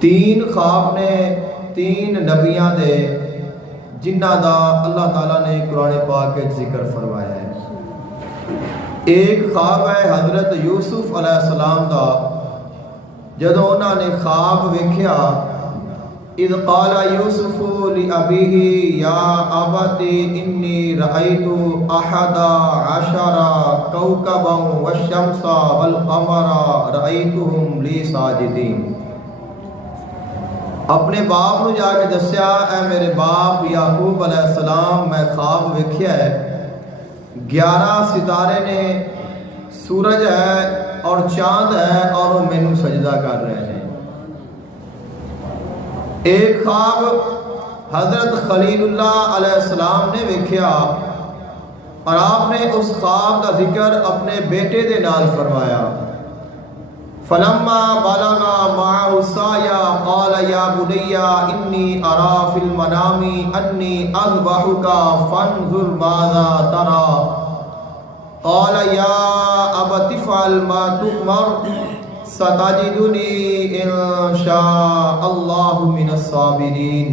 تین خواب نے تین نبیاں دے جنہ دا اللہ تعالیٰ نے قرآن پاک کے ذکر فرمایا ہے۔ ایک خواب ہے حضرت یوسف علیہ السلام دا، جدو انہوں نے خواب ویکھیا، اذ قال یوسف لأبیہ یا ابت انی رأیت احد عشر کوکبا والشمس والقمر رأیتہم لی ساجدین۔ اپنے باپ نو جا کے دسیا، اے میرے باپ یعقوب علیہ السلام، میں خواب ویکھیا ہے 11 ستارے نے، سورج ہے اور چاند ہے اور وہ مینوں سجدہ کر رہے ہیں۔ ایک خواب حضرت خلیل اللہ علیہ السلام نے ویکھیا اور آپ نے اس خواب کا ذکر اپنے بیٹے دے نال فرمایا۔ فلما بلغ معه السعي قال يا بني إني أرى في المنام أني أذبحك فانظر ماذا ترى قال يا أبت افعل ما تؤمر ستجدني إن شاء الله من الصابرين۔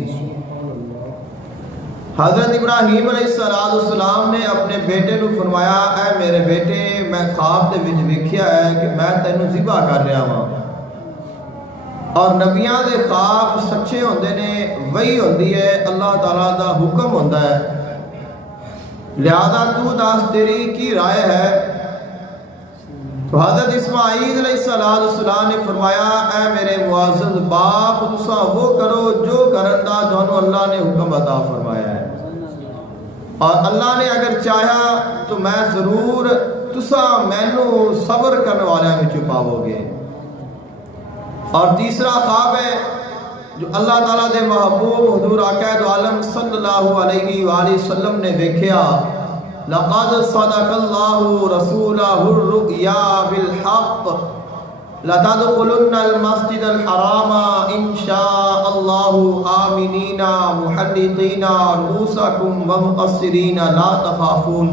حضرت ابراہیم علیہ السلام نے اپنے بیٹے نو فرمایا، اے میرے بیٹے، میں خواب دے وچ ویکھیا ہے کہ میں تینوں ذبح کر رہا ہاں، اور نبیاں دے خواب سچے ہوندے نے، وہی ہوندی ہے، اللہ تعالیٰ دا حکم ہوندا ہے، لہذا تو دس تیری کی رائے ہے؟ تو حضرت اسماعیل علیہ السلام نے فرمایا، اے میرے معزز باپ، تسا وہ کرو جو کرن دا تانوں اللہ نے حکم عطا فرمایا ہے، اور اللہ نے اگر چاہا تو میں ضرور تسا مینوں صبر کرنے والے میں چھپاؤ گے۔ اور تیسرا خواب ہے جو اللہ تعالیٰ دے محبوب حضور آقا دو عالم صلی اللہ علیہ وآلہ وسلم نے دیکھیا، لقد صدق اللہ رسولہ الرؤیا بالحق لتدخلن المسجد الحرام انشاء اللہ آمنین محلقین رؤوسکم ومقصرین لا تخافون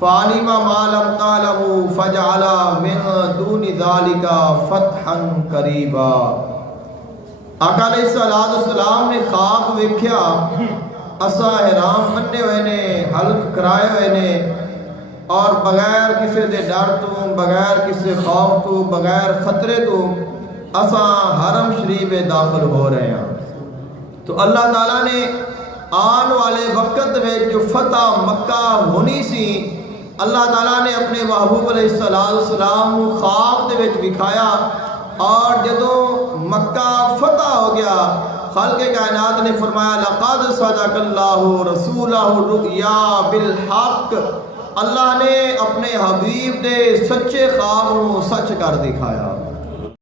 فعلم ما لم تعلموا فجعل من دون ذلك فتحا قریبا۔ آقا علیہ السلام نے خواب ویکھیا، اسا احرام بننے ہوئے نے، حلق کرائے ہوئے نے، اور بغیر کسی دے ڈر تو، بغیر کسی خوف تو، بغیر خطرے تو اسا حرم شریف میں داخل ہو رہے ہیں۔ تو اللہ تعالیٰ نے آن والے وقت میں جو فتح مکہ ہونی سی، اللہ تعالیٰ نے اپنے محبوب علیہ السلام کو خواب دے وچ دکھایا، اور جدوں مکہ فتح ہو گیا، خالق کائنات نے فرمایا، لقد صدق اللہ رسولہ الرؤیا بالحق، اللہ نے اپنے حبیب دے سچے خواب کو سچ کر دکھایا۔